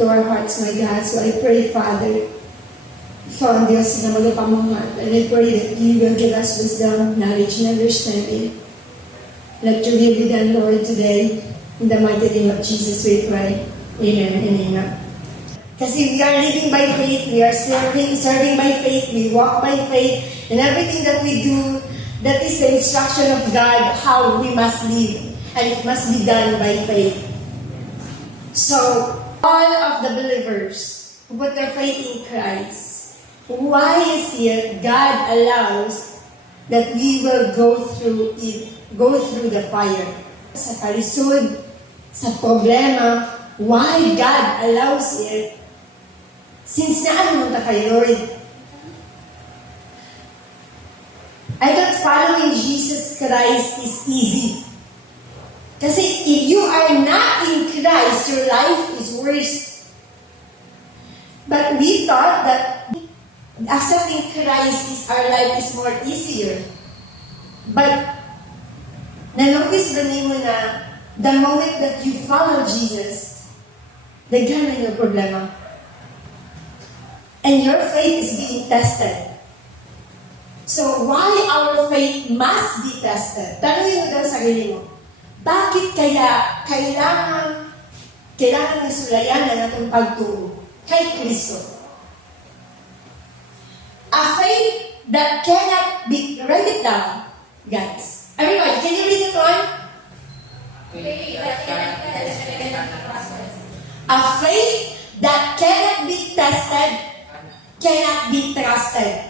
to our hearts, my God. So I pray, Father, Ikaw ang Diyos na magapamuhat. And I pray that you will give us wisdom, knowledge, and understanding. Let your will be done, Lord, today. In the mighty name of Jesus we pray. Amen and amen. Kasi we are living by faith, we are serving by faith, we walk by faith, and everything that we do, that is the instruction of God, how we must live. And it must be done by faith. So, all of the believers who put their faith in Christ, why is it God allows that we will go through it, go through the fire? Sa kalisod, sa problema, why God allows it? Since naano mo ta kay Lord? I thought following Jesus Christ is easy. Kasi if you are not in Christ, your life is worse. But we thought that accepting Christ our life is more easier. But na-notice ba niyo na the moment that you follow Jesus, nagkaroon yung problema. And your faith is being tested. So why our faith must be tested? Tanungin mo daw sa sarili mo, bakit kaya kailangan nasulayan na itong pagtuo kay Kristo? A faith that cannot be, write it down, guys. Everybody, can you read it on? A faith that cannot be tested, cannot be trusted.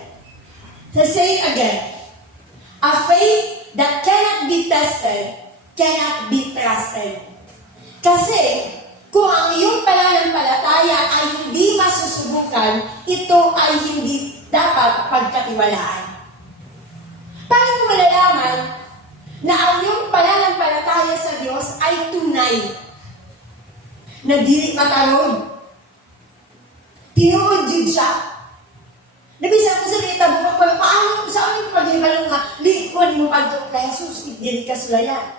So say it again. A faith that cannot be tested, cannot be trusted. Kasi, kung ang iyong pananampalataya ay hindi masusubukan, ito ay hindi dapat pagkatiwalaan. Paano mo malalaman na ang iyong pananampalataya sa Diyos ay tunay? Na dili matarong. Tinuod yun siya. Nabisa ko sa kita, paano sa amin pag-ibalong nga, likon mo pagtong kay Jesus, dili ka sulayan.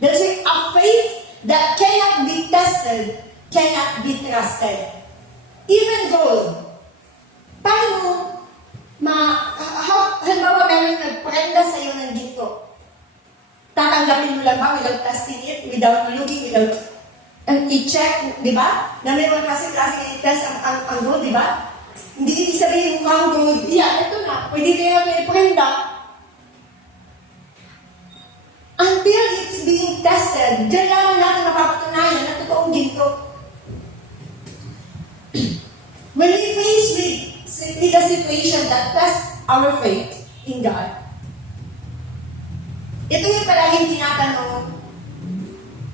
There's a faith that cannot be tested, cannot be trusted. Even gold. Paano halimbawa meron nagprenda sa iyo ng ginto. Tatanggapin mo lang ba without testing it, without looking, without i-check, di ba? Na may mga klase-klase i-test ang gold, di ba? Hindi ibig sabihin mukhang gold, ito na, pwede kayo may prenda. Until it's being tested, diyan lang natin mapapatunayan na totoong ginto. When we face with a situation that tests our faith in God, ito yung palaging tinatanong,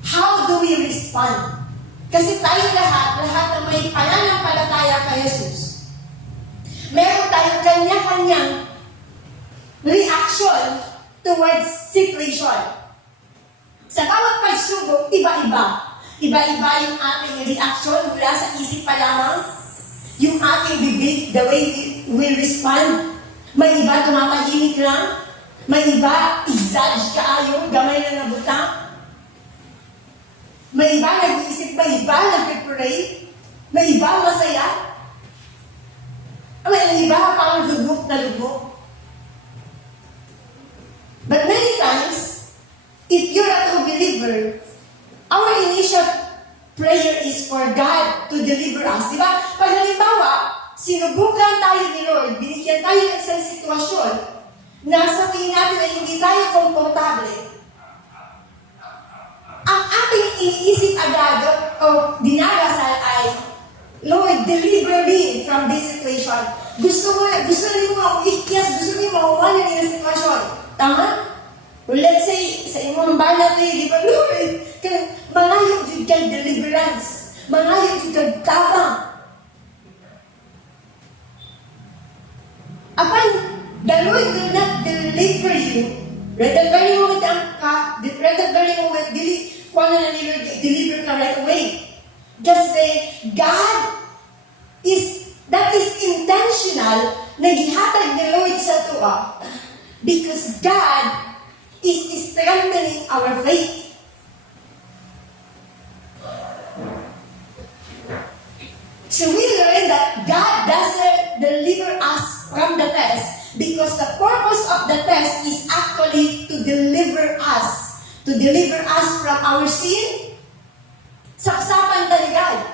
how do we respond? Kasi tayo lahat na may pananampalataya kay Jesus, meron tayong kanya-kanyang reaction towards situation. Sa bawat pagsubok, iba-iba. Iba-iba yung ating reaction mula sa isip pa lamang. Yung ating bibig, the way we respond. May iba tumapahimik lang. May iba, exage kaayo, gamay na nabutang. May iba nag-iisip, may iba nag-pray. May iba masaya. May iba parang lubok na lubok. But many times, if you're a true believer, our initial prayer is for God to deliver us. Diba? Pag halimbawa, sinubukan tayo ni Lord, binigyan tayo ng isang sitwasyon, nasa tingin natin na hindi tayo komportable, ang ating iniisip agad o dinarasal ay, Lord, deliver me from this situation. Gusto mo ikyas, gusto mo mawawalan ng sitwasyon. Tama? Or let's say, sa imong banat di ba, Lord, mangayon yung kang deliverance. Mangayon yung kang tabang. Upon the Lord will not deliver you, right at very moment, deliver ka right away. Just say, God that is intentional na gihatag ni Lord sa tuwa. Because God is strengthening our faith. So we learn that God doesn't deliver us from the test because the purpose of the test is actually to deliver us. To deliver us from our sin. Saksapan talaga.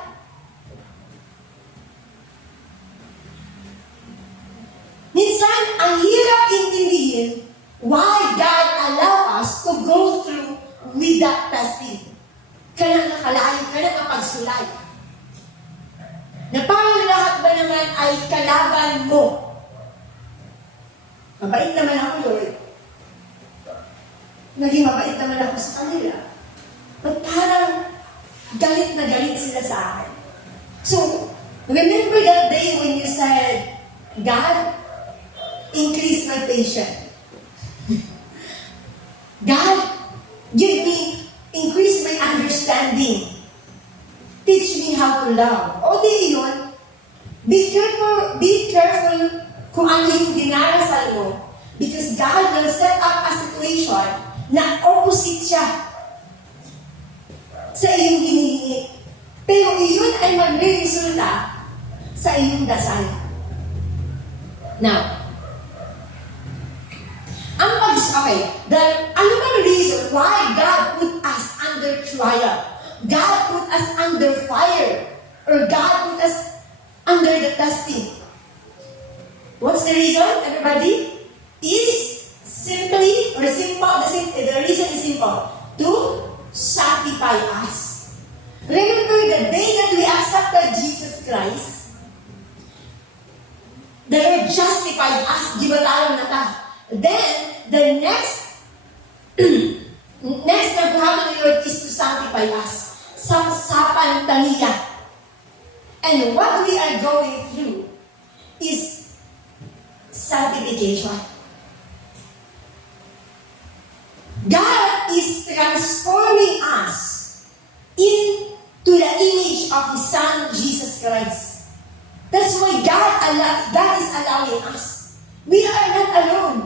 Minsan, ang hirap intindihin why God allow us to go through with that testing. Kaya nakalayo, kaya nakapagsulay. Na parang lahat ba naman ay kalaban mo? Mabait naman ako, Lord. Naging mabait naman ako sa kanila. But parang galit na galit sila sa akin. So, remember that day when you said, God, increase my patience. God, increase my understanding. Teach me how to love. O di yun, be careful kung ano yung dinarasal mo. Because God will set up a situation na opposite siya sa iyong hinihingi. Pero iyon ay magre-resulta sa iyong dasal. Now, ano ba the reason why God put us under trial? God put us under fire? Or God put us under the testing? What's the reason, everybody? The reason is simple. To sanctify us. Remember the day that we accepted Jesus Christ, the Lord justified us. Di ba tayo na ta? Then, the next na buhaton ni Lord is to sanctify us. Saksapan taniya. And what we are going through is sanctification. God is transforming us into the image of His Son, Jesus Christ. That's why God is allowing us. We are not alone.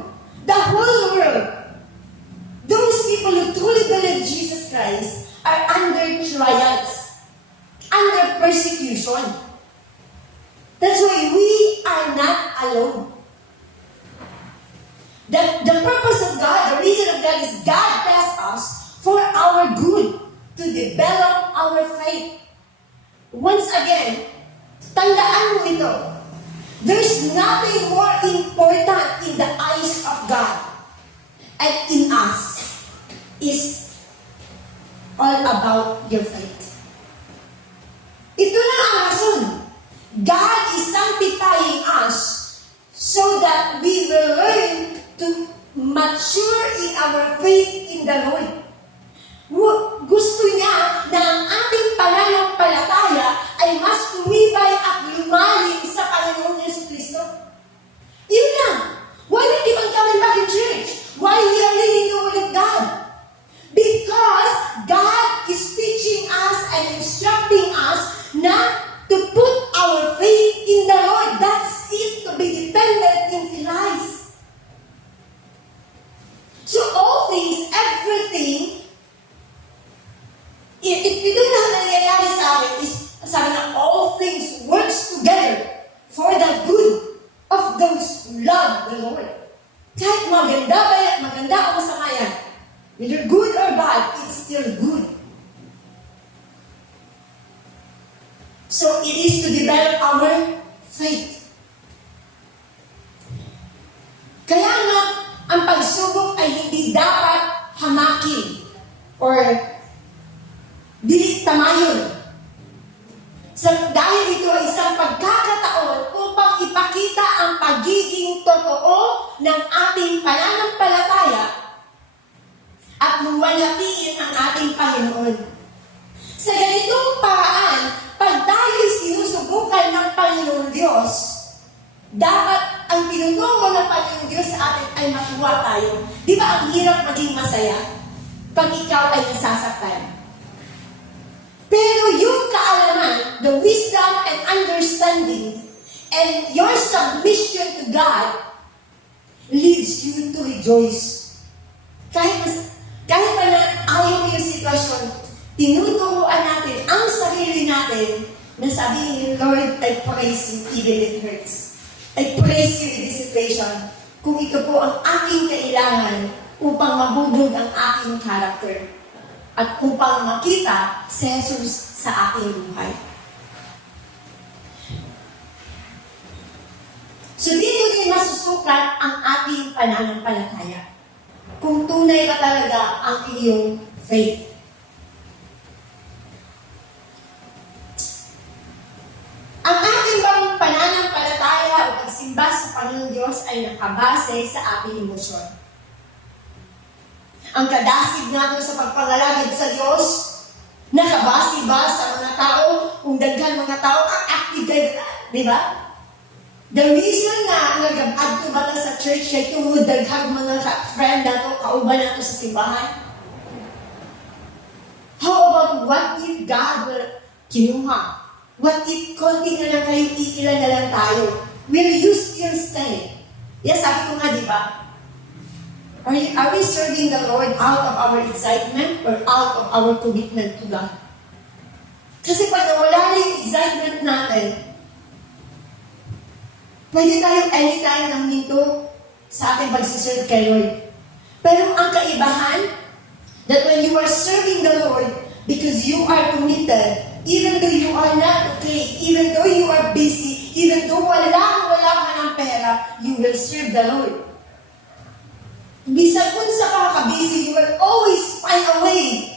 The whole world, those people who truly believe Jesus Christ, are under trials, under persecution. That's why we are not alone. The purpose of God, the reason of God is God tests us for our good, to develop our faith. Once again, tandaan mo ito. There's nothing more important in the eyes of God and in us is all about your faith. Ito na ang rason. God is sanctifying us so that we will learn to mature in our faith in the Lord. Gusto niya na ang ating pananampalataya ay mas tumibay at lumalim sa Panginoong Jesucristo. Yun lang. Why we keep on coming back in church? Why we are reading the Word of God? Because God is teaching us and instructing us na to put our faith in the Lord. That's it, to be dependent in Christ. So all things, everything, ito na nangyayari sa akin is, sabi na all things works together for the good of those who love the Lord. Kahit maganda o masama yan, whether good or bad, it's still good. So it is to develop our faith. Kaya nga, ang pagsubok ay hindi dapat hamakin or tamayon. So, dahil ito ay isang pagkakataon upang ipakita ang pagiging totoo ng ating pananampalataya at luwalhatiin ang ating Panginoon. Sa ganitong paraan, pag tayo'y sinusubukan ng Panginoon Diyos, dapat ang tinuturo ng Panginoon Diyos sa atin ay matuwa tayo. Di ba ang hirap maging masaya pag ikaw ay nasasaktan? Pero yung kaalaman, the wisdom and understanding, and your submission to God leads you to rejoice. Kahit pa na ayaw mo yung sitwasyon, tinuturuan natin ang sarili natin na sabihin, Lord, I praise you even it hurts. I praise you in this situation kung ito po ang aking kailangan upang mahubog ang aking character at upang makita si Jesus sa aking buhay. So dito din masusukat ang ating pananampalataya. Kung tunay ka talaga ang iyong faith. Ang ating bang pananampalataya o pagsimba sa Panginoon Diyos ay nakabase sa ating emosyon. Ang kadasig natin sa pagpangalagad sa Diyos, nakabase ba sa mga tao? Kung daghan mga tao, ang active kayo, di ba? The reason na nag-add ba sa church kay tungod daghang mga friend nato, kauban nato sa simbahan? How about what if God will kinuha? What if konti na lang kayo, iilan na lang tayo? Will you still stay? Yes, sabi ko nga, di ba? Are we serving the Lord out of our excitement or out of our commitment to God? Kasi pag nawala na yung excitement natin, pwede tayong anytime nang minto sa ating pagsiserve kay Lord. Pero ang kaibahan, that when you are serving the Lord, because you are committed, even though you are not okay, even though you are busy, even though wala ka ng pera, you will serve the Lord. Bisan kung sa kakabisi, you will always find a way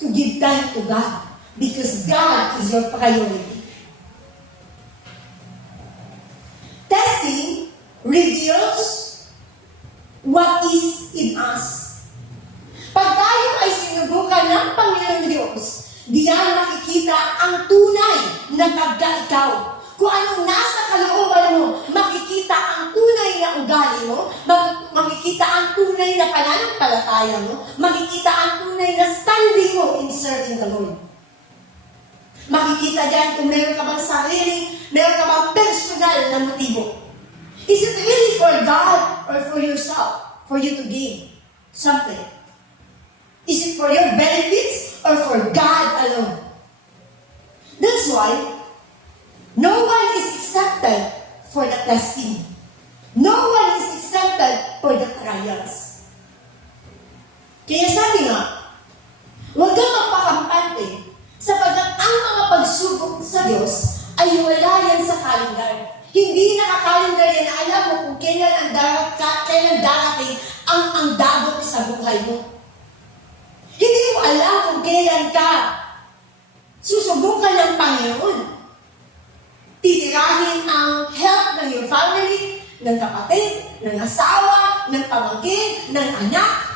to give time to God. Because God is your priority. Testing reveals what is in us. Pag tayo ay sinubukan ng Panginoon Diyos, diyan makikita ang tunay na pagka-ikaw. Kung anong nasa kalooban mo, makikita ang tunay na ugali mo, makikita ang tunay na pananampalataya mo, makikita ang tunay na standing mo in serving the Lord. Makikita dyan kung meron ka bang sarili, meron ka bang personal na motibo. Is it really for God or for yourself? For you to gain something? Is it for your benefits or for God alone? That's why no one is accepted for the testing. No one is accepted for the trials. Kaya sabi nga, huwag kang magpakampante sapagkat ang mga pagsubok sa Diyos ay wala yan sa kalendar. Hindi nakakalendar yan na alam mo kung kailan darating ang dagok sa buhay mo. Hindi mo alam kung kailan ka susubukan ng Panginoon. Titirahin ang health ng your family, ng kapatid, ng asawa, ng pamangkin, ng anak.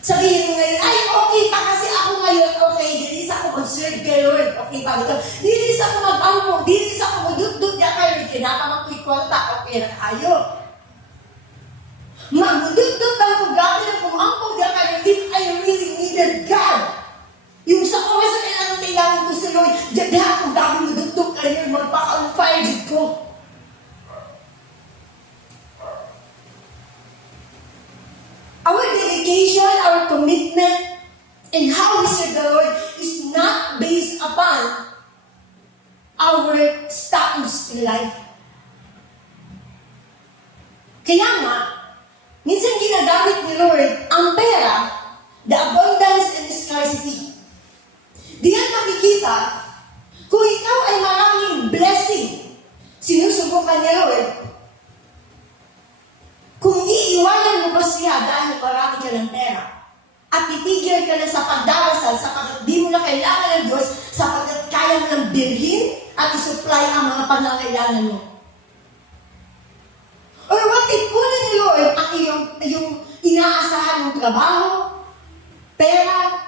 Sabihin mo ngayon, ay, okay pa kasi ako ngayon, okay, dilis ako mag-serve kay Lord, okay pa ito. Dilis ako mag-ampo, dilis ako mag-dut-dut, ya kayo, kinapamang ko'y kwalta, okay na kayo. Mag-dut-dut ang kugati ng kumampo, ya kayo, if I really needed God. Yung sa oras na kailangan ko sa Lord, diyan ako gabi mo dut-dut kayo, magpaka-on-fire dito ko. Our dedication, our commitment, and how we serve the Lord is not based upon our status in life. Kaya nga, minsan ginagamit ni Lord ang pera, the abundance and scarcity. Diyan makikita, kung ikaw ay maraming blessing, sinusubukan ni Lord, kung iiwanan mo ba siya dahil marami ka ng pera, at titigil ka na sa pagdarasal sapagkat di mo na kailangan ng Diyos sapagkat kaya mo ng bilhin at isupply ang mga pangangailangan mo. Or what if kunin ni Lord ang iyong inaasahan ng trabaho, pera?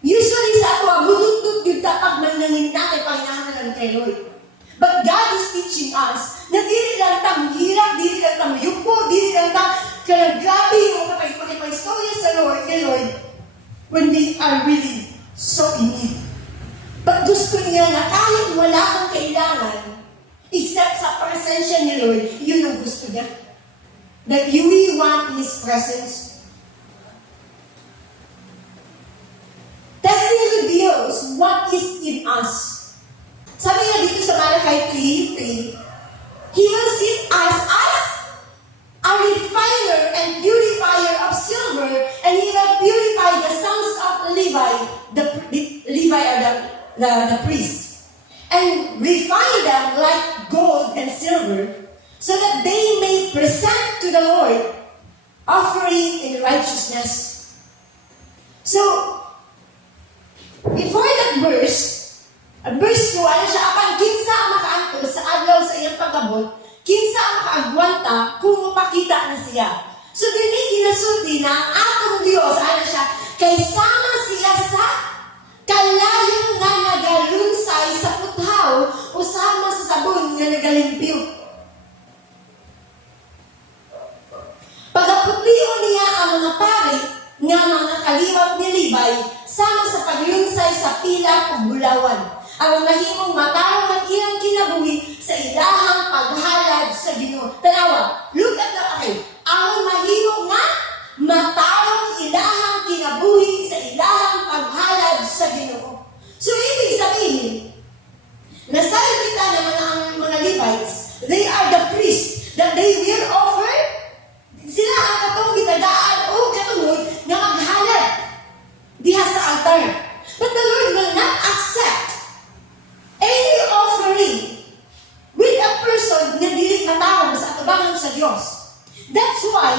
Usually sa ato, abudut-dut yung tapag man nangintakay panginahanan kay Lord. But God is teaching us na dili lang tang hirap, dili lang tang yupo, dili lang tang grabe yung kapag-istorya sa Lord, kay Lord, when we are really so in need. But gusto niya na kahit wala kang kailangan, except sa presensya ni Lord, yun ang gusto niya. That you will want His presence. Testing reveals is in us. Sabi nga dito sa Malachi 3:3, He will sit as us, a refiner and purifier of silver, and He will purify the sons of Levi, Levi are the priest, and refine them like gold and silver, so that they may present to the Lord offering in righteousness. So, before that verse, at verse 2, ano siya, apan kinsa ang makaantol sa adlaw sa iyang pagabot, kinsa ang makaagwanta kung mapakita na siya. So, dili ginasulti na ang atong Diyos, ano siya, kay sama siya sa kalayo nga nagalunsay sa puthaw o sama sa sabon nga nagalimpyo. Pagaputliyo niya ang mga pari nga mga kaliwat ni Levi sama sa paglunsay sa pila o bulawan. Ang mahimong matarong ang ilang kinabuhi sa ilahang paghalad sa Ginoo. Tanawa, look at that, okay. Ang mahimong nga matarong ilahang kinabuhi sa ilahang paghalad sa Ginoo. So, ibig sabihin, nasal kita naman ang mga Levites, they are the priests that they will offer. Sila ang katong gitagaan o katunod na maghalad diha sa altar. But the Lord will not accept any offering with a person na dili matawag sa atubangan sa Dios. That's why,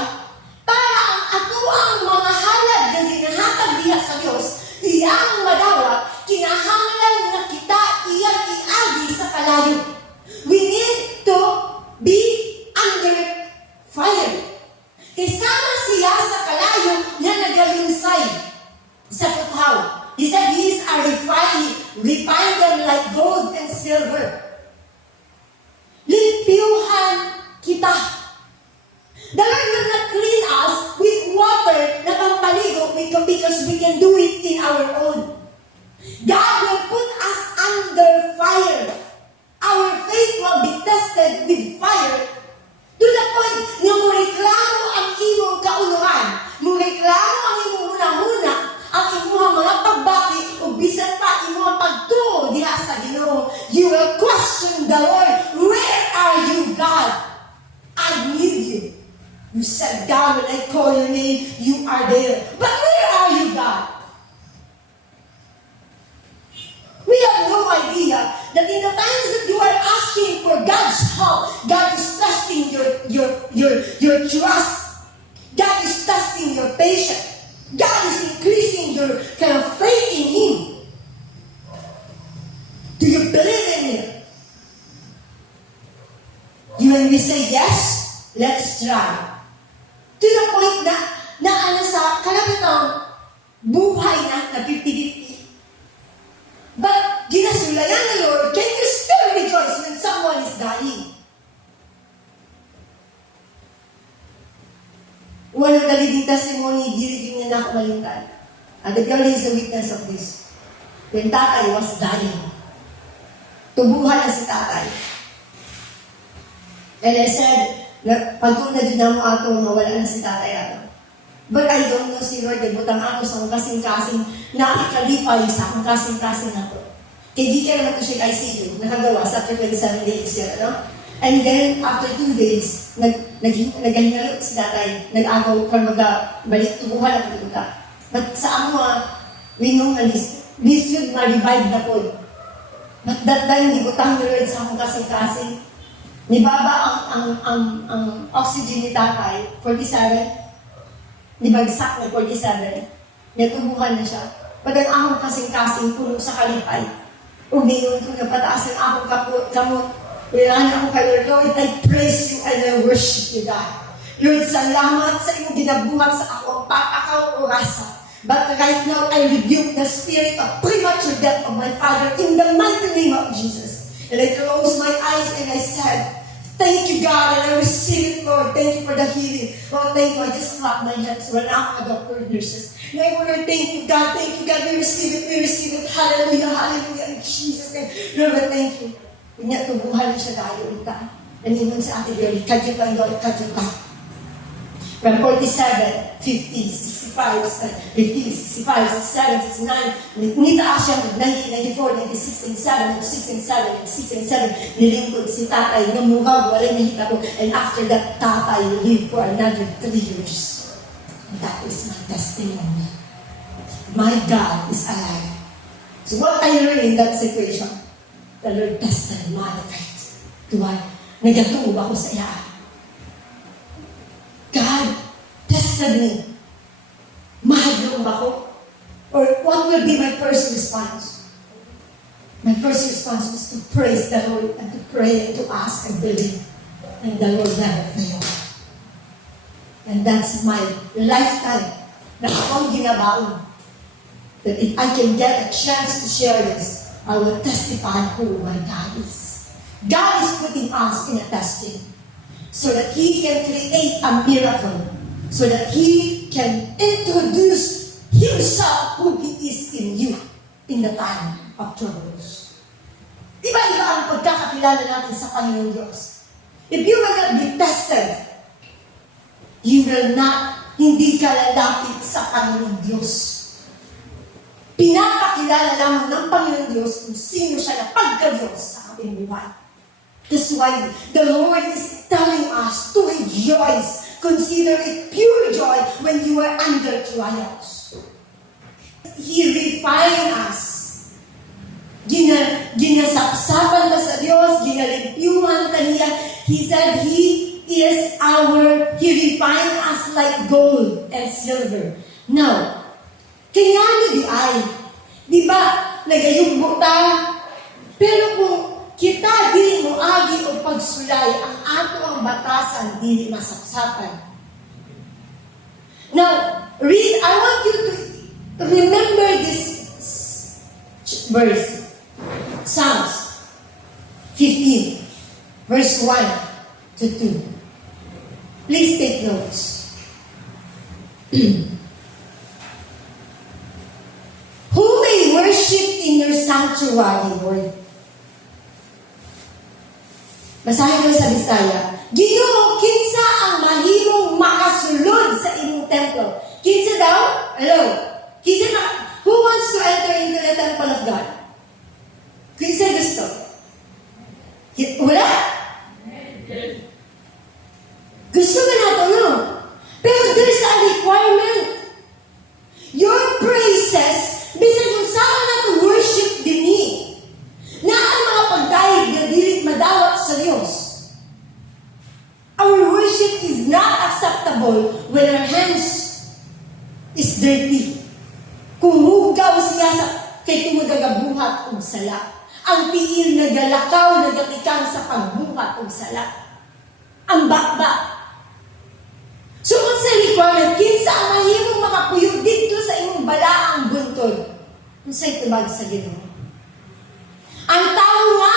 para ang atuang mga halad na ginahatag diha sa Dios, iyang madawa, kinahanglan na kita iyang iagi sa kalayo. We need to be under fire. Kasama siya sa kalayo na nagalunsay sa puthaw. He said he is a refine them like gold and silver. Limpyuhan kita. The Lord will not clean us with water na pampaligo because we can do it in our own. God will put us under fire. Our faith will be tested with fire to the point na mureklamo ang imong kaunuhan, mureklamo ang imong hunahuna, ang imong mga pagbati, o bisan pa imong pagtuo diha sa Ginoo. You will question the Lord, where are you, God? I need you. You said, God, when I call your name, you are there. But where are you, God? We have no idea that in the times that you are asking for God's help, God is testing your trust. God is testing your patience. God is increasing your kind of faith in Him. Do you believe in Him? When we say yes, let's try. To the point na ano sa kalapitang buhay na 50-50. But ginasulayan ng Lord, can you still rejoice when someone is dying? One of the living testimony, diriging niya na ako malingkan. And the girl is a witness of this. When tatay was dying, tubuhan na si tatay. And I said, pagkuna din na mo ato, mawala na si tatay ato. But I don't know si Lord, butang ako sa akong kasing-kasing na ikalipay sa akong kasing-kasing ato. Kaya di kaya naman ito siya ICU, nakagawa sa after 27 days yun, ano? And then, after 2 days, naghingalo si tatay, nag-agaw ka balik tubuhan ang pagpunta. But sa amo, we know na this should ma-revive na po. But that time, di butang ni Lord sa akong kasing-kasing. Nibaba ang oxygen ni tatay, 47. Nibagsak na 47. Natubuhan na siya. But ang akong kasing-kasing puno sa kalipay. Umingon ko na pataas ang akong kamot. Kailangan ako kay Lord. Lord, I praise you and I worship you, God. Lord, salamat sa iyong ginabuhat sa ako ang pagkakaurasa. But right now, I rebuke the spirit of premature death of my father in the mighty name of Jesus. And I closed my eyes and I said, thank you, God, and I receive it, Lord. Thank you for the healing. Lord, thank you. I just clap my hands when I'm a doctor and nurses. And I want to thank you, God. Thank you, God. We receive it. We receive it. Hallelujah. Hallelujah. In Jesus' name. Lord, thank you. Kanya tubuhan na siya tayo. And yun sa ating girl, kadyo ka, Lord, kadyo ka. From 47, 50, 65, 50, 65, 67, 69, nitaas siya, 90, 94, 96, 97, 96, 97, nilingkod si tatay, namuhaw, wala nahita ko, and after that, tatay lived for another 3 years. And that is my testimony. My God is alive. So what I learned in that situation, the Lord tested my faith. Diba? Nagatuog ako sa iya. God tested me. Mahal ba ako? Or what will be my first response? My first response was to praise the Lord and to pray and to ask and believe. And the Lord never failed. And that's my lifetime na akong ginabaon. That if I can get a chance to share this, I will testify who my God is. God is putting us in a testing so that He can create a miracle, so that He can introduce Himself, who He is in you, in the time of troubles. Iba-iba ang pagkakakilala natin sa Panginoon Diyos. If you will not be tested, you will not, hindi ka lalapit sa Panginoon Diyos. Pinapakilala lamang ng Panginoon Diyos kung sino siya na pagka-Diyos sa ating buhay. That's why the Lord is telling us to rejoice. Consider it pure joy when you are under trials. He refined us. Ginasapsapan ka sa Diyos, ginalipiuhan ka niya. He said He refined us like gold and silver. Now, kaya di ay, di ba, nagayugbo ta, pero kung kita di mo agi o pagsulay, ang ato ang batasan di masapsapan. Now, I want you to remember this verse. Psalms 15, verse 1 to 2. Please take notes. Who may worship in your sanctuary, Lord? Basahin ko sa Bisaya. Ginoo, kinsa ang mahimong makasulod sa imong templo? Kinsa daw? Hello? Who wants to enter into the temple of God? Kinsa gusto? Wala? Gusto ba nato, no? Pero there's a requirement. Your praises, bisan kung saan na to worship dinhi, na ang mga pagdahig na dilit madawat sa Diyos. Our worship is not acceptable when our hands is dirty. Kung hugaw siya sa kay tumagagabuhat og sala. Ang tiil nagalakaw, nagatikang sa pagbuhat og sala. Ang bakba. So, kung sa requirement, kinsa ang mahimong makapuyog dito sa imong balaang buntod? Kung sa'y tubag sa Ginoo. Ang tao nga,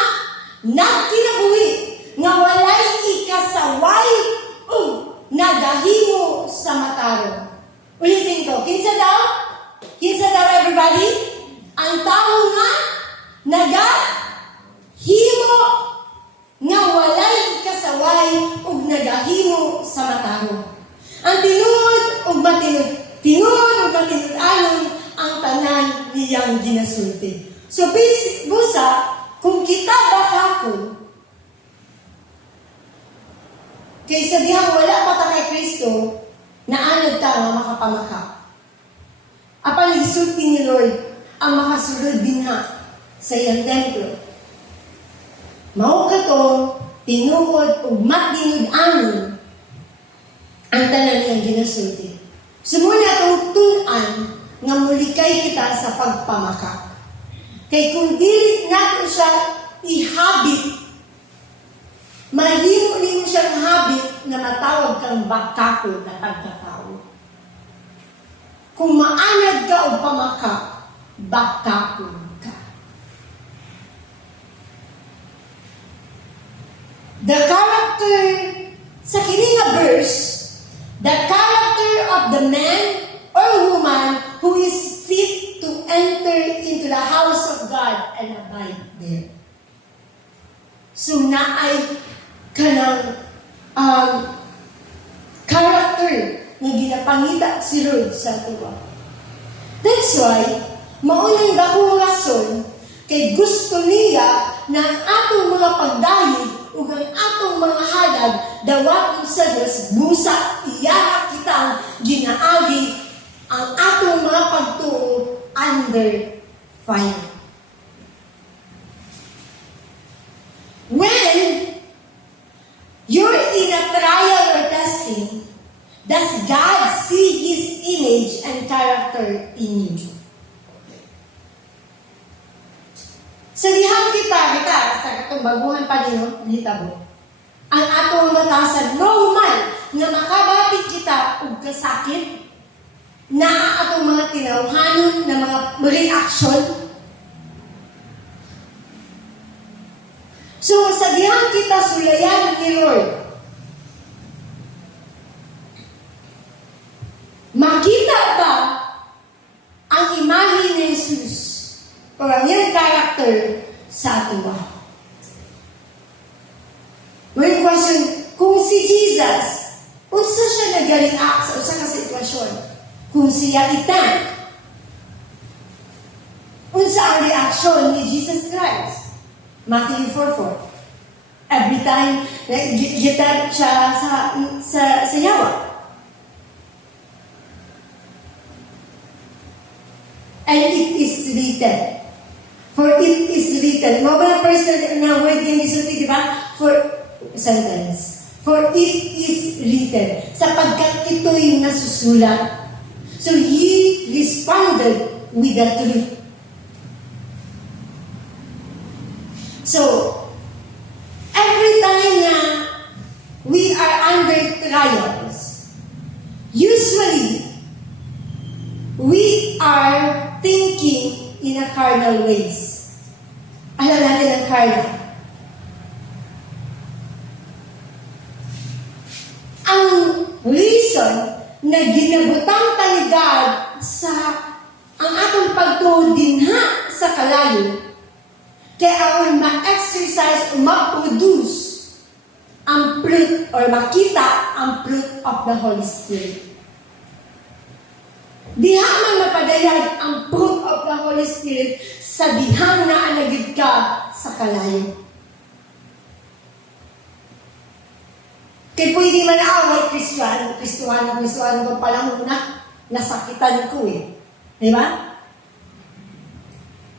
nagkinabuhi, nga walay ikasaway o nagahimo sa mataro. Ulitin ko, kinsa daw? Kinsa daw, everybody? Ang tao nga, nagahimo, nga walay ikasaway o nagahimo sa mataro. Ang tinuod o matinud, ayon ang tanan niyang ginasulti. So, basic, busa, kung kita bakako, kaysa dihang wala pa ta kay Kristo, naanad ta nga makapamaka. Apan isulti ni Lord ang makasulod din ha sa iyang templo. Mao ka to, tinuod o matinud anon ang tanan niyang ginasulti. Sumuna itong tunan nga mulikay kita sa pagpamaka. Kay kung dili natin siya ihabit, mahimo nimo siyang habit na matawag kang bakako na pagkatao. Kung maanad ka o pamaka, bakako ka. The character sa kini nga verse, the character of the man or woman who is fit to enter into the house of God and abide there. So naay kanang character nga ginapangita si Lord sa tuwa. That's why, maunang dakong rason kay gusto niya na ang atong mga pagdahig ug ang atong mga halag dawaton sa Dios busa iya kita ginaagi ang atong mga pagtuo under fire. When you're in a trial or testing, does God see His image and character in you? Sa dihang kita sa katong baguhan pa nino, nahitabo. Ang atong matasan, normal na makabatik kita og kasakit na atong mga tinawhanon na mga reaction. So, sa dihang kita sulayan ni Lord, makita ba ang imahe ni Jesus o ang iyang character sa atin ba? May question, kung si Jesus, unsa siya nag-react sa usa ka sitwasyon? Kung siya itan, unsa ang reaction ni Jesus Christ? Matthew 4:4. Every time, gitan siya sa yawa. And it is written. For it is written. Mabala person na word yung isulti, di ba? For sentence. For it is written. Sapagkat ito'y nasusulat. So he responded with the truth. So, every time na we are under trials, usually, we are thinking in a carnal ways. Alam natin ang carnal. Ang reason na ginabutang pa ni God sa ang atong pagtuo dinha sa kalayo, kaya aron ma-exercise o ma-produce ang fruit or makita ang fruit of the Holy Spirit. Diha man mapadayag ang fruit of the Holy Spirit sa dihang na anagid ka sa kalayo. Kaya pwede man away Kristuhan ko palang nasakitan ko eh. Di ba?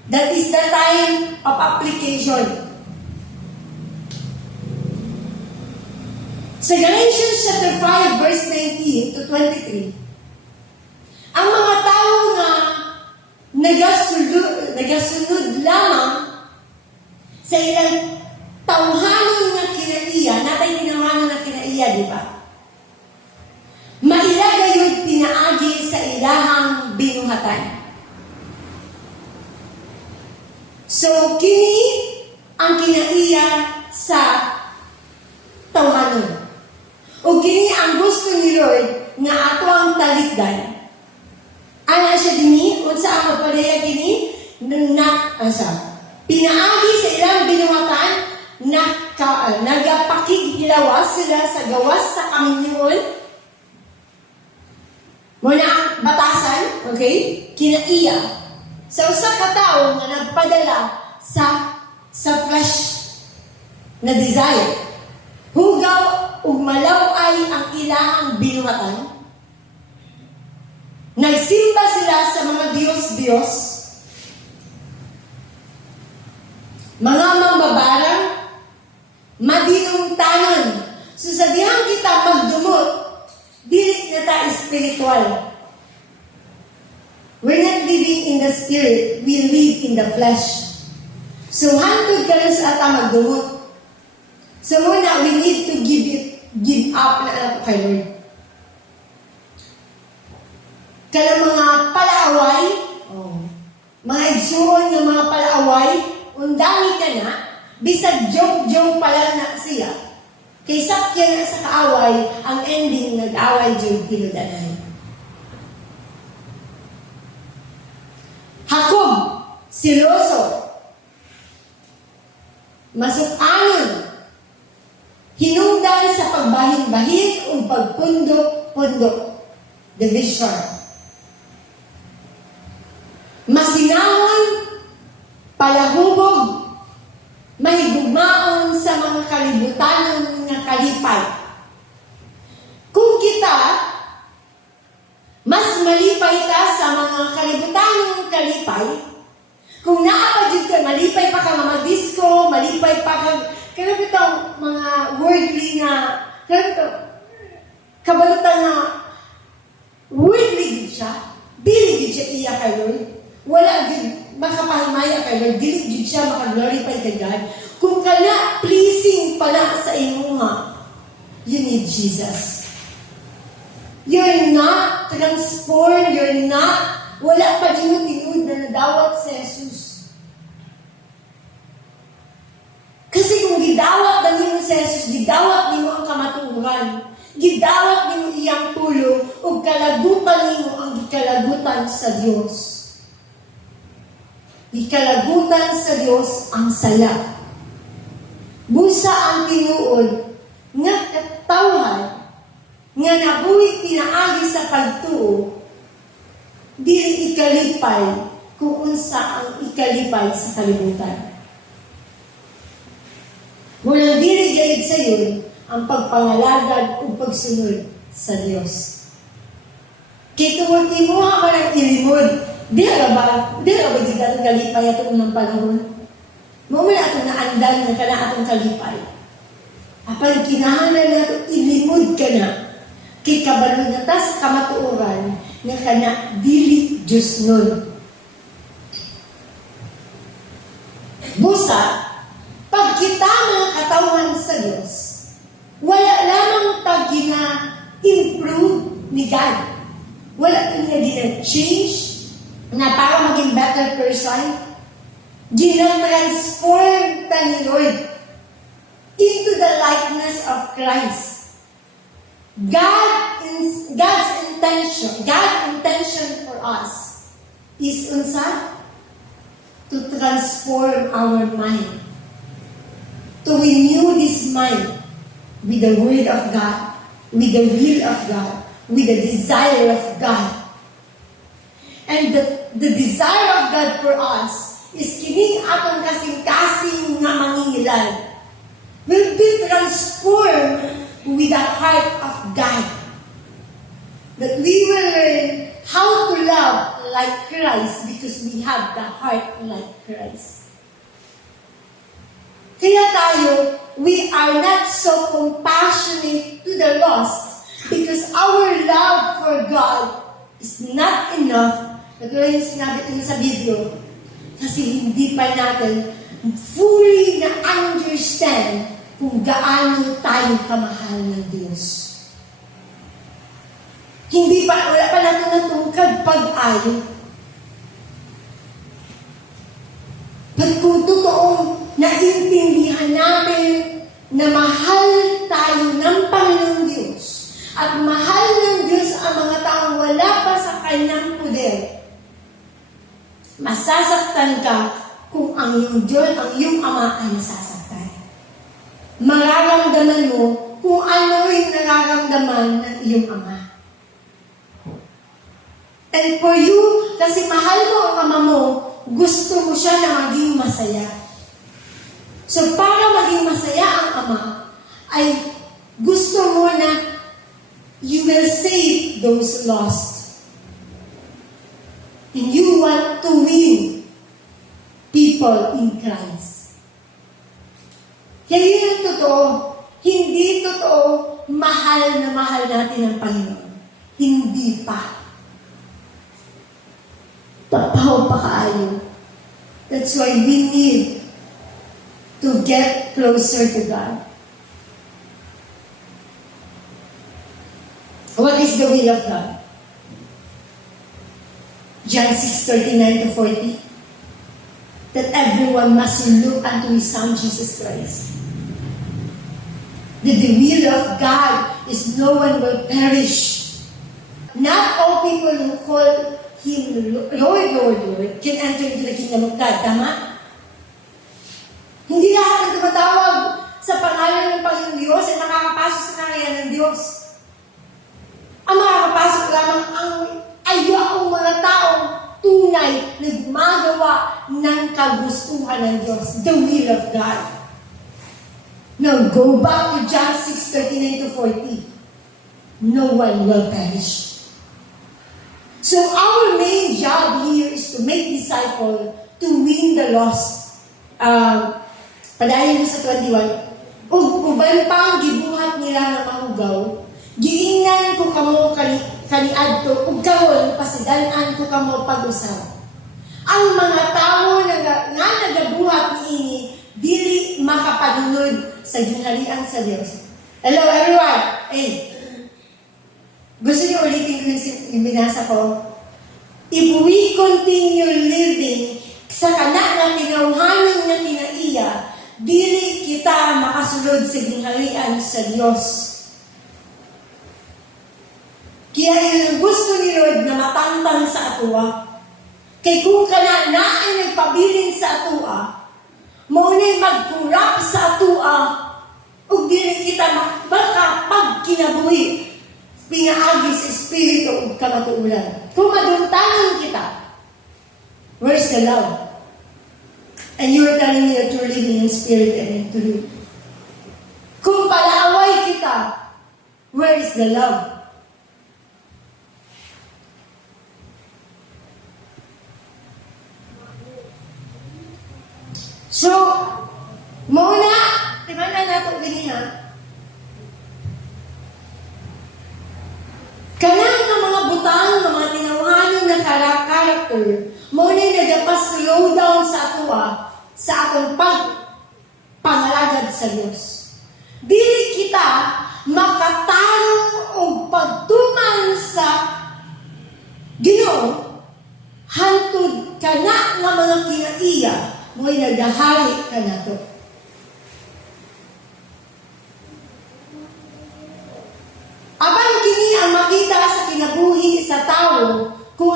That is the time of application. Sa Galatians chapter 5 verse 19 to 23, ang mga tao nga nagasunod lamang sa ilang tawhanon nga kinaiya, natay tinawhanon nga kinaiya, di ba? Mailagayod pinaagi sa ilahang binuhatan. So, kini ang kinaiya sa tawhanon. O kini ang gusto ni Lord nga ato ang talikdan. Ana siya dini, unsa ang magpadaya kini pinaagi sa ilang binuhatan nagapakighilawas sila sa gawas sa Kamingyon. Muna ang batasan, okay? Kinaiya. Sa usa ka tawo nga nagpadala sa flesh na desire. Hugaw ug malaway ang ilahang binuhatan. Nagsimba sila sa mga Diyos-Diyos, mga mambabarang, madinungtanon. So sa dihang kita magdumot, dili na ta spiritual. We're not living in the spirit, we live in the flesh. So hantod ka na sa ata magdumot. So muna, we need to give up na kay Lord. Kaya mga palaaway, mga igsuon ng mga palaaway, undangi ka na, bisag joke-joke pala na siya. Kay sakya na sa kaaway, ang ending nag-away joke tinudanan. Hakob, siloso, masuk-anon, hinungdan sa pagbahin-bahin o pagpundok-pundok. Division. Masinahon, palahubog, mahigugmaon sa mga kalibutan nga kalipay. Kung kita, mas malipay ka sa mga kalibutan ng kalipay, kung naapadid ka, malipay pa ka mag-disco, malipay pa ka, kaya itong mga worldly na, kaya ito, kabalutan na worldly siya, dili siya iya kay Lord. Wala din makapahimaya kay Lord, dili siya makaglorify kay God. Kung kana pleasing pala sa imuha, you need Jesus. You're not transformed, you're not, wala pa tinud na nadawat sa Jesus. Kasi kung gidawat na nimo sa Jesus, gidawat nimo ang kamaturan, gidawat nimo iyang tulong, o kalagutan nimo ang gikalagutan sa Diyos. Gikalagutan sa Diyos ang sala. Busa ang tinuod, nga katawhan, nga nabuhi pinaagi sa pagtuo, dili ikalipay kung unsa ang ikalipay sa kalibutan. Mula dili gayud sa yun ang pagpangalagad o pagsunod sa Diyos. Kaya kung imuha ka ng ilimod, di ka ba di ka kalipay at unang panahon? Mamula itong naandan na ka na atong kalipay. Apang kinahanan na ito, ilimod ka na. Kay kabalo na ta sa kamatuoran nga kana dili Diyos nun. Busa, pag kita mga katawan sa Diyos, wala lamang tag gina-improve ni God. Wala nga gina-change na para maging better person. Gina-transform ta ni Lord into the likeness of Christ. God's intention for us is unsa? To transform our mind. To renew this mind with the Word of God, with the will of God, with the desire of God. And the desire of God for us is kining atong kasing-kasing nga mangingilan will be transformed with the heart of God. That we will learn how to love like Christ because we have the heart like Christ. Kaya tayo, we are not so compassionate to the lost because our love for God is not enough. Katulad yung sinabi ito sa video, kasi hindi pa natin fully na understand kung gaano tayo kamahal ng Diyos. Wala pa natin natungkad pag-ayo. Pag kung totoong naintindihan natin na mahal tayo ng Panginoong Diyos at mahal ng Diyos ang mga taong wala pa sa kanyang poder, masasaktan ka kung ang iyong Diyos, ang iyong Ama ay nasasaktan. Mararamdaman mo kung ano yung nararamdaman ng iyong Ama. And for you, kasi mahal mo ang Ama mo, gusto mo siya na maging masaya. So para maging masaya ang Ama, ay gusto mo na you will save those lost. And you want to win people in Christ. Kaya yun ang totoo. Hindi totoo mahal na mahal natin ang Panginoon. Hindi pa. Tapaw pa kaayo. That's why we need to get closer to God. What is the will of God? John 6:39-40. That everyone must look unto His Son, Jesus Christ. That the will of God is no one will perish. Not all people who call Him Lord, Lord, Lord can enter into the kingdom of God. Tama? Hindi lahat ng tumatawag sa pangalan ng Panginoong Diyos ay makakapasok sa kaharian ng Diyos. Ang makakapasok lamang ang ayaw mga taong tunay na gumagawa ng kagustuhan ng Diyos, the will of God. Now, go back to John 6:39 to 40. No one will perish. So our main job here is to make disciples to win the lost. Padayon mo sa 21. Uban pang gibuhat nila ng mahugaw, giingnan ko kamo kaniadto, ug karon pasidan-an ko kamo pag-usab. Ang mga tao nga nagabuhat niini dili makapadunod sa ginharian sa Dios. Hello everyone. Hey. Gusto niyo ulitin ko yung binasa ko? If we continue living sa kana nga tinawhanon nga tinaiya, dili kita makasulod sa gingharian sa Dios. Kaya yung gusto ni Lord na matantang sa atua, kay kung kana na ay nagpabilin sa atua, maunay magkurap sa atua, ug dili kita makapagkinabuhi, pinaagi sa Espiritu ug kamatuoran. Kung maduntanan kita, where's the love? And you're telling me that you're living in spirit and in truth. Kung palaaway kita, where is the love? So, muna, timanan natin ganyan. Kanang ng mga butang, ng mga tinawhanon na character, muna nagpa-slow down sa atua, sa atong pangalagad sa Diyos. Dili kita makatarong o pagtuman sa Ginoo, hantod kana nga mga kinaiya, mo'y nagahari ka na to. Abang kini ang makita sa kinabuhi sa tao, kung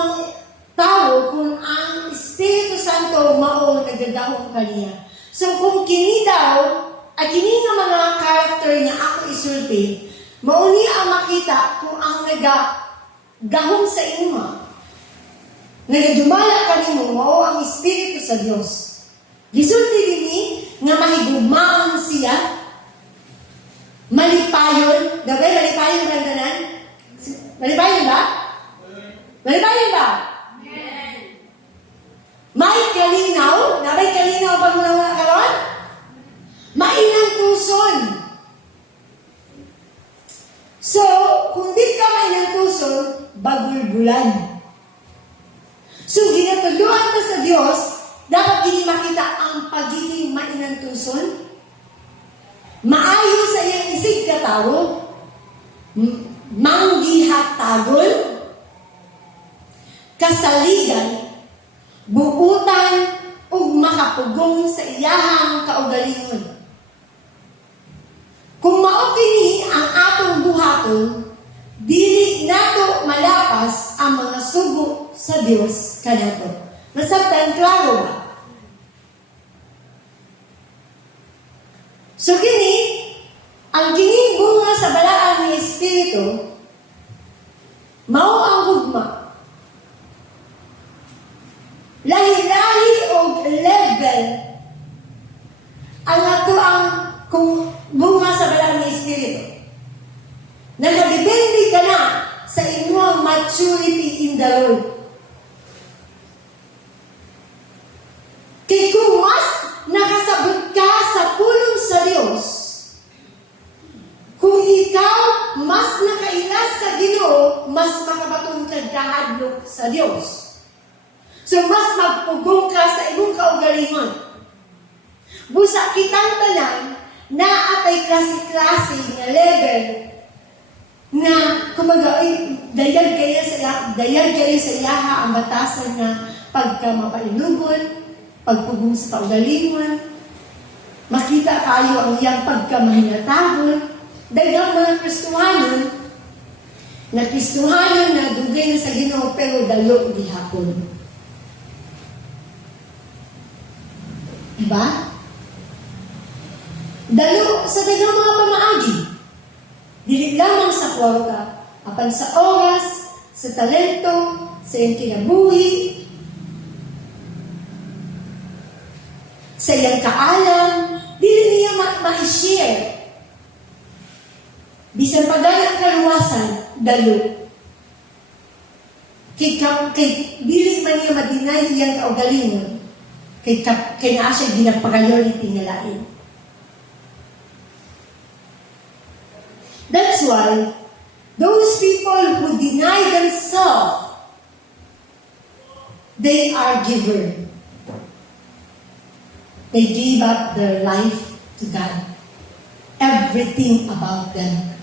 ang Espiritu Santo mao nagdadahong kaniya. So kung kini daw, at kini nga mga karakter niya ako isulti, mauni ang makita kung ang nagdahong sa inyo, nagadumala kanimo mao ang Espiritu sa Dios. Gisulti dinhi nga mahigugmaon siya, malipayon, dapat malipayon ba tanan? Malipayon ba? Malipayon ba? May kalinaw, nabay kalinaw pag muna karon? Mainang tuson. So, kung di ka mainang tuson, bagulbulan. So, ginatuluan ka sa Diyos, dapat hindi makita ang pagiging mainang tuson. Maayo sa iyang isig katawo, manggihat tagol, kasaligan, buutan, ug makapugong sa iyahang kaugalingon. Kung mao kini ang atong buhaton, dili nato malapas ang mga sugo sa Dios kanato. Nasabtan klaro ba? So kini, ang kining bunga sa balaan ni Espiritu, mao ang hugma. Lahi-lahi o level ang ato ang kung bunga sa balaan ni Espiritu. Nakadepende ka na sa inyong maturity in the Lord. Kaya kung mas nakasabot ka sa pulong sa Diyos, kung ikaw mas nakailas sa Ginoo, mas makabatong kahadlok sa Diyos. So, mas magpugong ka sa imong kaugalingon. Busa kitang tanan na atay klase-klase na level na kumaga, dayag kayo sa iyaha ang batasan na pagka mapainugon, pagpugong sa kaugalingon, makita kayo ang iyang pagkamahinatagon, dagang mga Kristuhanon na dugay na sa Ginoo pero dalo gihapon. Diba? Dalo sa daghang mga pamaagi. Dili lamang sa kwarta, apan sa oras, sa talento, sa iyang kinabuhi, sa iyang kaalam, dili niya ma-share. Bisan pa gani ang kaluwasan, dalo. Kay dili man niya madinay iyang kaugalingon, kay naa siya ginapagaliority nga lain. That's why those people who deny themselves, they are giver. They gave up their life to God. Everything about them.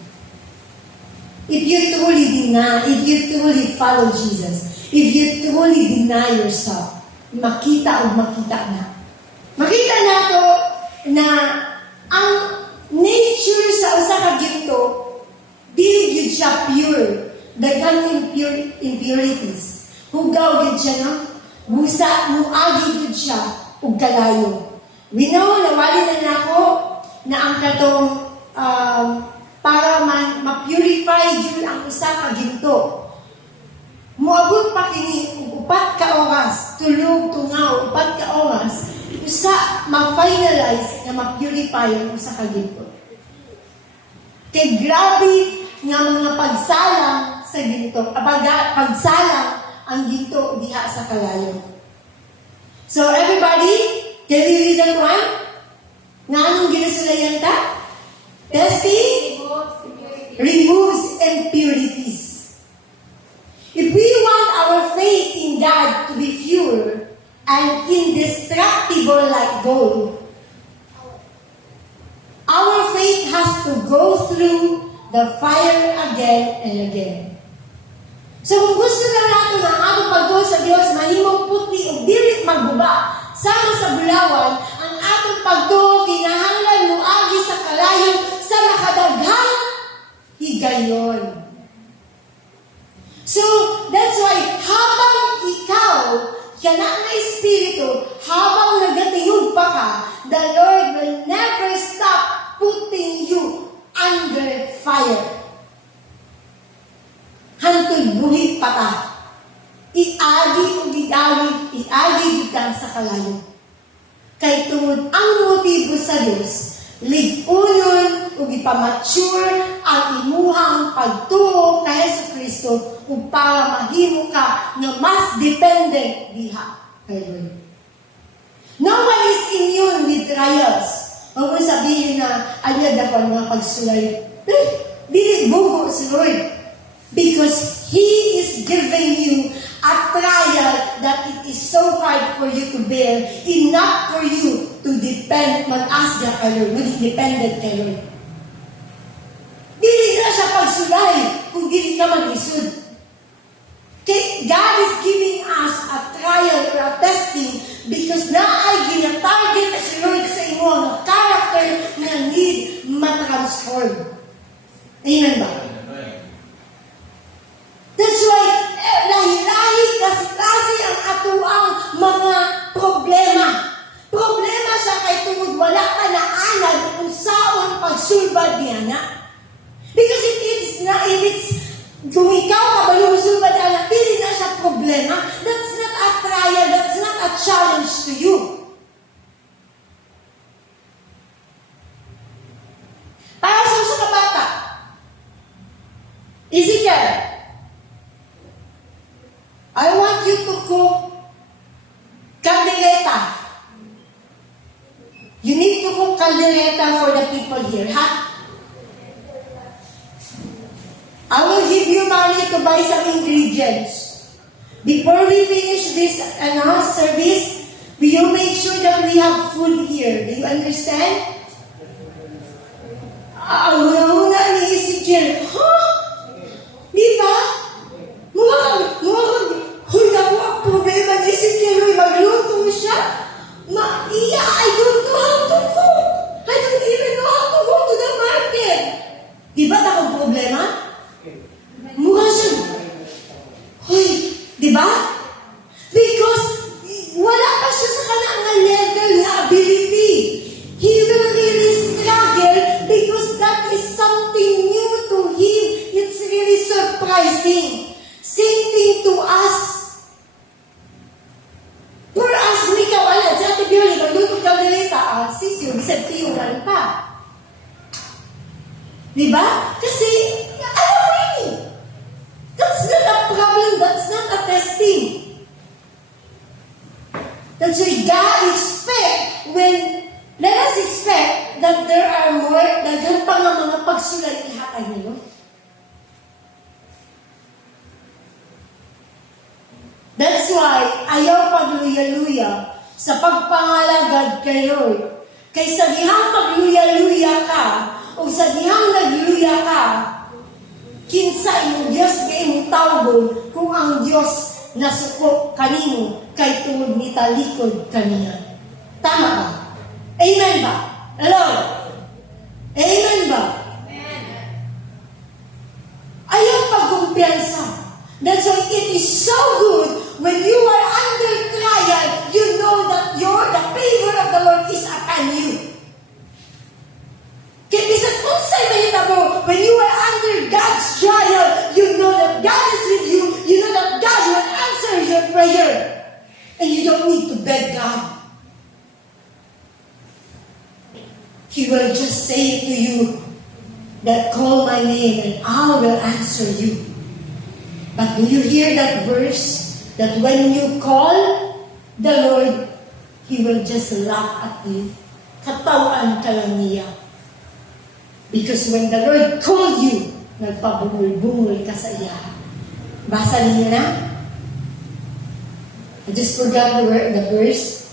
If you truly follow Jesus, if you truly deny yourself, makita na. Makita na to na ang nature sa usa ka ginto, dili gyud siya pure. Daghang impurities. Hugaw gyud siya, no? Busa, muagi gyud siya, ug kalayo. We know, nawali na nako na ang katong para ma-purify yun ang isa ka ginto. Muabot pa kini upat ka oras, tulog, tungaw, upat ka oras, usa ma-finalize na ma-purify ang isa ka ginto. Kay grabe nga mga pagsalang sa ginto, pagsalang ang ginto diha sa kalayo. So everybody, can we read that one? Nga anong ginasulayan ta? Testing removes impurities. If we want our faith in God to be pure and indestructible like gold, our faith has to go through the fire again and again. So kung gusto na natin ang atong pagtuo sa Diyos, mahimong puti o dili magbuba, sama sa bulawan, ang atong pagtuo kinahanglan muagi sa kalayo sa makadaghang higayon. So, that's why, habang ikaw, kana nga Espiritu, habang nagatingog pa ka, the Lord will never stop putting you under fire. Hantod buhit pa ta. Iagi o iagi gitang sa kalayo. Kay tungod ang motibo sa Diyos, lig-unon o ipamature ang imuhang pagtuo kay Jesucristo kung para mahimo ka na mas dependent diha kay Lord. No one is immune with trials. Huwag mo sabihin na anyad ako mga pagsulay. Dili bugo si Lord. Because He is giving you a trial that it is so hard for you to bear, enough for you to depend, mag-asya kay Lord, maging dependent kay Lord. Dili na siya pagsulay kung dili ka mag-isud. God is giving us a trial or a testing because na ay gina-target si Lord sa imo ang character na need matransform. Amen ba? That's why, lahi-lahi kasi ang atuang mga problema. Problema siya kay tungod wala ka na anad kung saan pagsulbad niya na. Because if it's kung ikaw ka ba yung sulbad na pili na siya problema, that's not a trial, that's not a challenge to you. Para sa usa ka bata, Ezekiel, I want you to cook caldereta. You need to cook caldereta for the people here, ha? I will give you money to buy some ingredients. Before we finish this service, we will make sure that we have food here. Do you understand? Ang una ni Ezekiel, di ba? Hula mo ang problema ni Ezekiel, magluto siya. I don't know how to cook. I don't even know how to go to the market. Di ba takong problema? Mukha siya. Di ba? Because wala pa siya sa kanang level na ability. He will really struggle. kayuhan pa. Diba? Kasi, alam mo yun eh. That's not a problem. That's not a testing. That's why God let us expect that there are more, daghan pa nga mga pagsulay ihatag niyo. That's why, ayaw pagluya-luya sa pagpangalagad kay Lord. Kay sa dihang magluya-luya ka, o sa dihang nagluya ka, kinsa imong Diyos kay imong tawgon kung ang Diyos nasuko kanimo kay tungod ni talikod kaniya. Tama ba? Amen ba? Hello? Amen ba? Ayaw pagkumpiyansa. That's why it is so good when you are under trial, you know that the favor of the Lord is upon you. Kaya bisan unsay mahitabo, when you are under God's trial, you know that God is with you, you know that God will answer your prayer. And you don't need to beg God. He will just say to you that call my name and I will answer you. But do you hear that verse? That when you call the Lord, He will just laugh at you. Katawan ka lang niya. Because when the Lord called you, nagpabungol-bungol ka sa iya. Basa niyo na? I just forgot the verse.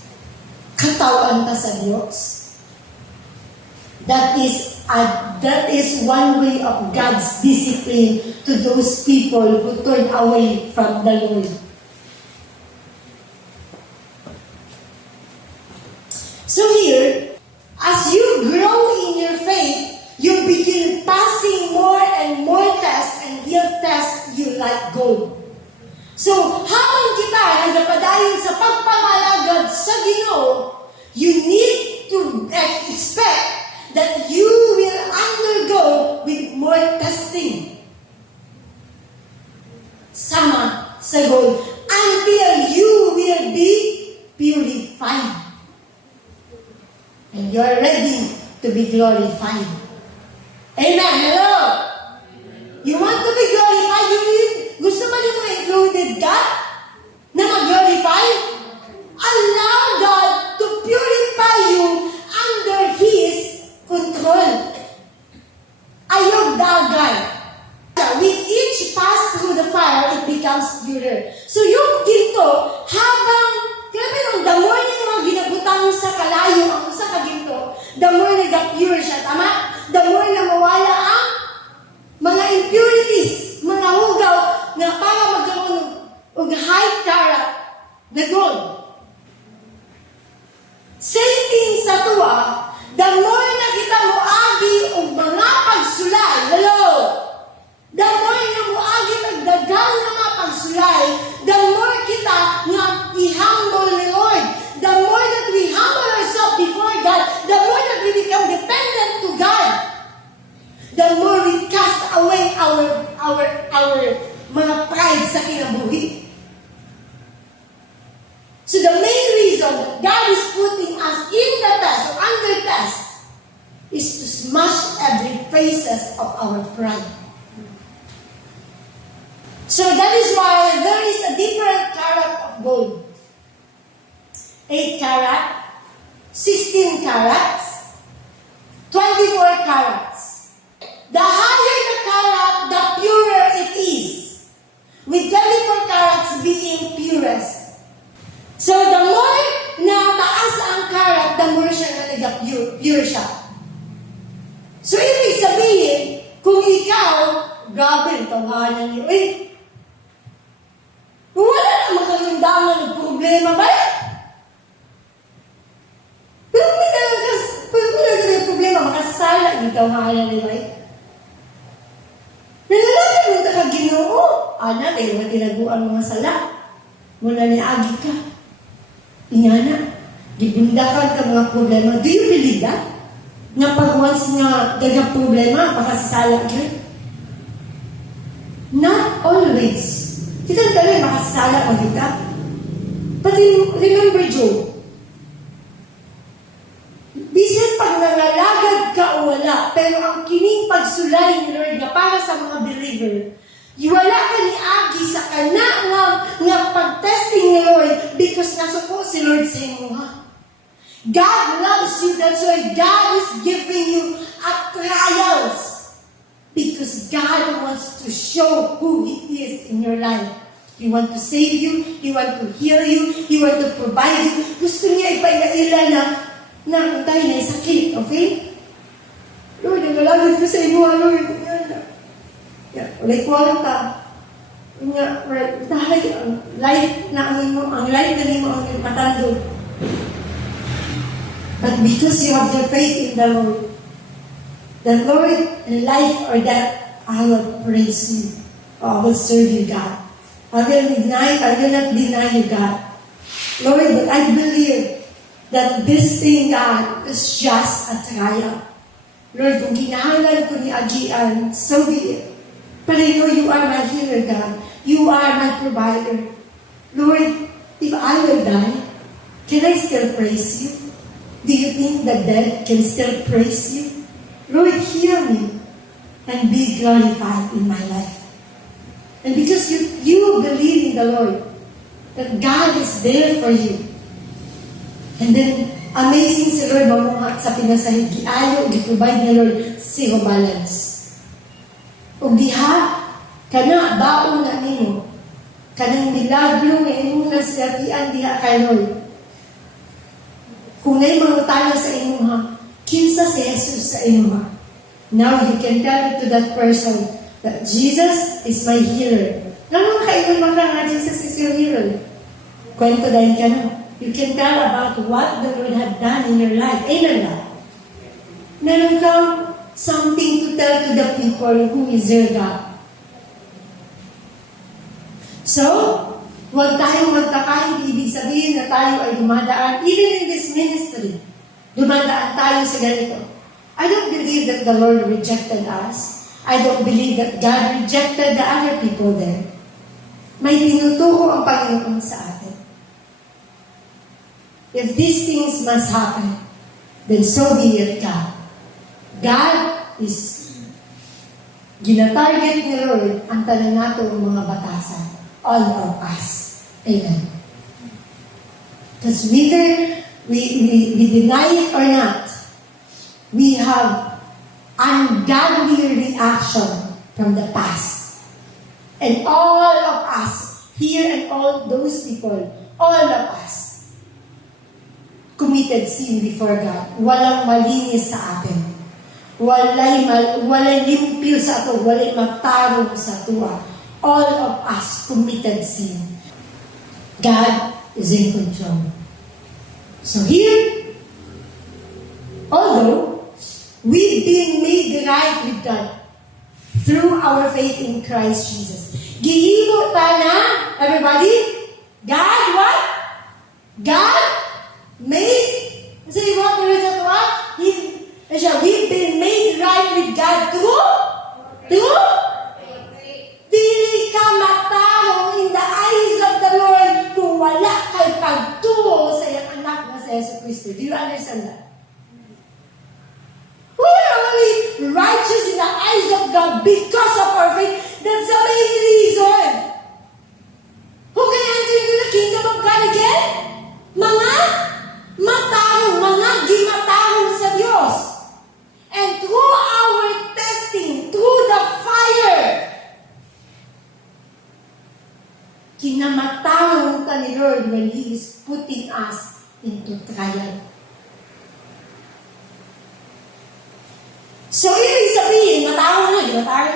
Katawan ka sa Diyos. That is one way of God's discipline to those people who turn away from the Lord. So here, as you grow in your faith, you begin passing more and more tests, and your tests you like gold. So, habang kita nagpadayon sa pagpangalagad sa Ginoo, you need to expect that you will undergo with more testing. Sama sa gold. Until you will be purified. And you are ready to be glorified. Amen. Hello? You want to be glorified? Gusto ba niyo included God na mag-glorify? Allow God to purify you under His control. Ayog dagay. With each pass through the fire, it becomes purer. So yung ginto, habang, grabe nung the more niya mga ginagutang sa kalayo, ang usa ka ginto, the more nag-pure siya, tama? The more na mawala ang mga impurities, mga hugaw, na para magkaroon ng high carat na gold. Same thing sa tuwa, the more na kita moagi o mga pagsulay, hello? The more na moagi nagdagang na mga pagsulay, the more kita nga i-humble ni Lord. The more that we humble ourselves before God, the more that we become dependent to God, the more we cast away our mga pride sa kinabuhi. So the main reason that God is putting us in the test or under test is to smash every faces of our pride. So that is why there is a different carat of gold. 8 carat, 16 carats, 24 carats. The higher the carat, the purer it is. With 24 carats being purest. So the more na taas ang carat, the more siya na nag-pure siya. So ibig sabihin, kung ikaw, grabe, tawanan niyo, wala naman kalundangan ng problema ba? Pero may talagang problema, makasala, hindi tawanan niyo, Nalalagay mo ka Ginoo. Anak, kayo nga tinaguan mga sala. Muna ni agi ka. Inyana, gibundakan ka mga problema. Do you believe that? Nga pag once nga dagang problema, makasala ka? Not always. Kita talaga makasala pag kita. But remember, Job, bisan pag nangala mawala. Pero ang kining pagsulay ni Lord nga para sa mga believer, wala ka ni agi sa kana nga pag-testing ni Lord because nasuko si Lord sa imo ha. God loves you, that's why God is giving you a trials. Because God wants to show who He is in your life. He wants to save you, He wants to heal you, He wants to provide you. Gusto niya ipailaila na tayo na sakit, okay? Lord, nagalagod ko sa imo, Lord. Ulay kwarta. Dahil ang life na ang life na imo ang matando. But because you have the faith in the Lord and life or death, I will praise you. I will serve you, God. I will not deny you, God. Lord, but I believe that this thing, God, is just a trial. Lord, kung ginahalan ko ni Agian, so be it. But I know you are my healer, God. You are my provider. Lord, if I will die, can I still praise you? Do you think the dead can still praise you? Lord, hear me and be glorified in my life. And because you believe in the Lord, that God is there for you. And then, amazing si Lord mamuhat sa pinasahid. Giayo, giprovide ni Lord zero balance. O diha, kana baon na nimo. Kanang milagro nga imo na silapian diha kay Lord. Kung na'y mangutana sa imo ha, kinsa si Jesus sa imo ha. Now you can tell it to that person that Jesus is my healer. Naman kayo nga Jesus is your healer. Kwento dahil ka na. You can tell about what the Lord had done in your life. Amen ba? Meron kang something to tell to the people who is your God. So, huwag tayong magtaka, hindi ibig sabihin na tayo ay dumadaan. Even in this ministry, dumadaan tayo sa ganito. I don't believe that the Lord rejected us. I don't believe that God rejected the other people there. May tinuturo ang Panginoon sa atin. If these things must happen, then so be it, God. God is ginatarget ni Lord ang tanan nato ng mga batasan. All of us. Amen. Because whether we deny it or not, we have ungodly reaction from the past. And all of us, here and all those people, all of us, committed sin before God. Walang malinis sa atin. Walay limpyo sa ato. Walay matarong sa tuwa. All of us committed sin. God is in control. So here, although we've been made right with God through our faith in Christ Jesus. Gihimo ta na, everybody? God what? God made, say what there is at what? We've been made right with God through dili ka matao in the eyes of the Lord kung wala kay pagtuo sa iyang anak na si Jesus Cristo. Do you understand that? We are only righteous in the eyes of God because of our faith. That's the main reason. Who can enter into the kingdom of God again? Mga matao, mga gimatao sa Diyos. And through our testing, through the fire, kinamatawang ka ni Lord when He is putting us into trial. So, ibig sabihin, matawang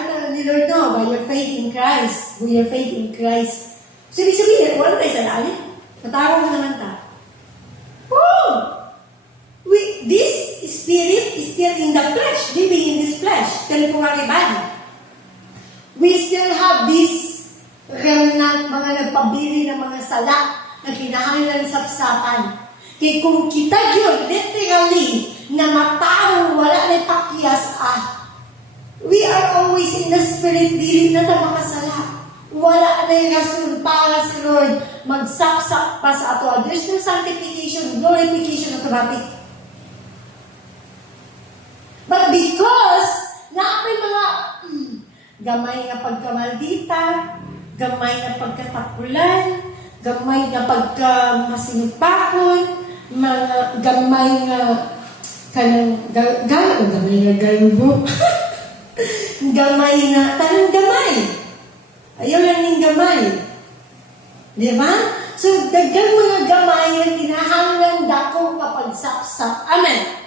na ni Lord no, by your faith in Christ. By your faith in Christ. So, ibig sabihin, wala tayo sa lalim. Matawang naman ta. Oh! This spirit is still in the flesh, living in this flesh, temporary body. We still have this remnant, mga nagpabili ng mga sala na kinahanglan sapsapan. Kaya kung kita yun, literally, na matao, wala na pakyas, we are always in the spirit, dili na ta makasala. Wala na yung rason para sa Lord magsapsak pa sa ato. There's no sanctification, glorification automatic. But gamay nga pagkamaldita, gamay nga pagkatapulan, gamay nga pagkamasinupakon, mga gamay nga gamay nga galubo. Gamay na, tanong gamay. Ayaw lang yung gamay. Di ba? So, dagang mga gamay nga kinahanglan dako kapag sapsap. Amen.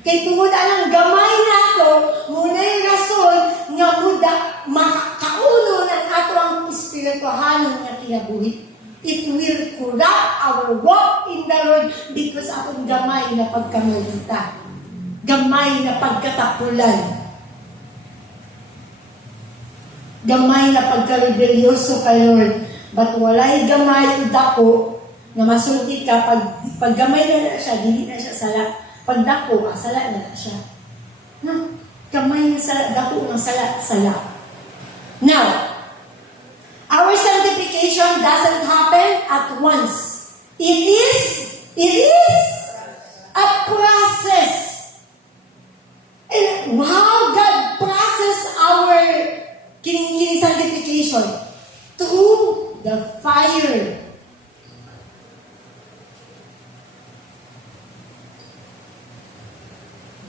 Kay tungod ang gamay na ito, muna yung rason nga muda makakauno ng ato ang espirituhanon nga kinabuhi. It will corrupt our walk in the Lord because atong gamay na pagkamalita. Gamay na pagkatapulan. Gamay na pagka-rebelyoso kay Lord. But walay gamay dako nga masulti ka pag gamay na siya, dili na siya sala. Pag dako, sala na siya. No? Gamay na sala, dako nga sala. Now, our sanctification doesn't happen at once. It is a process. And how God process our kining sanctification through the fire.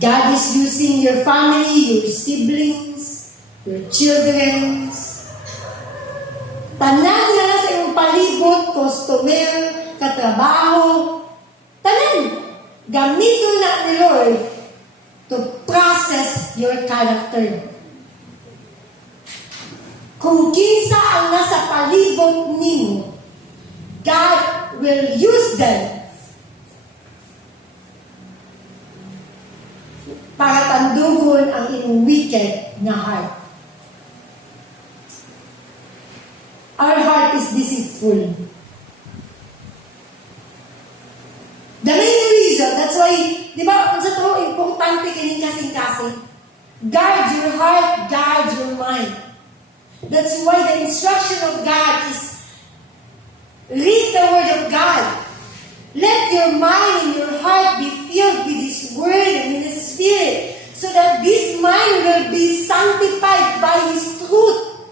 God is using your family, your siblings, your children, tanan nga sa iyong palibot, customer, katrabaho, tanan, gamiton na ni Lord to process your character. Kung kinsa ang nasa palibot nimo, God will use them para tandugon ang inyong wicked na heart. Our heart is deceitful. The main reason, that's why, di ba, sa to, importante kining kasing-kasing. Guard your heart, guard your mind. That's why the instruction of God is read the Word of God. Let your mind and your heart be filled with His Word and His Spirit, so that this mind will be sanctified by His truth.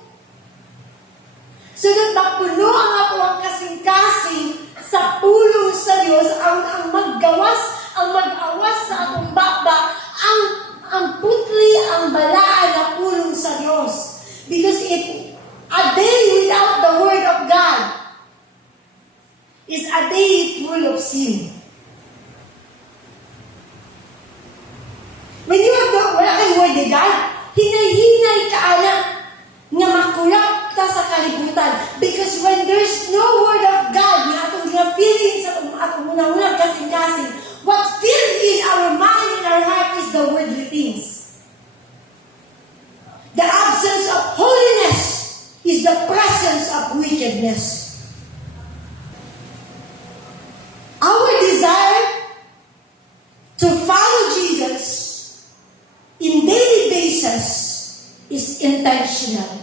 So that mapuno ang ato ang kasing-kasing sa pulong sa Diyos, ang mag-awas sa atong bakba, ang putli, ang balaan na pulong sa Diyos. Because a day without the Word of God is a day full of sin. When you have wala kang Word of God, hinay-hinay ka anak nga makulap ka sa kalibutan. Because when there's no Word of God, nga atong feeling sa atong unang kasing-kasing, what fills in our mind and our heart is the worldly things. The absence of holiness is the presence of wickedness. Our desire to follow Jesus in daily basis is intentional.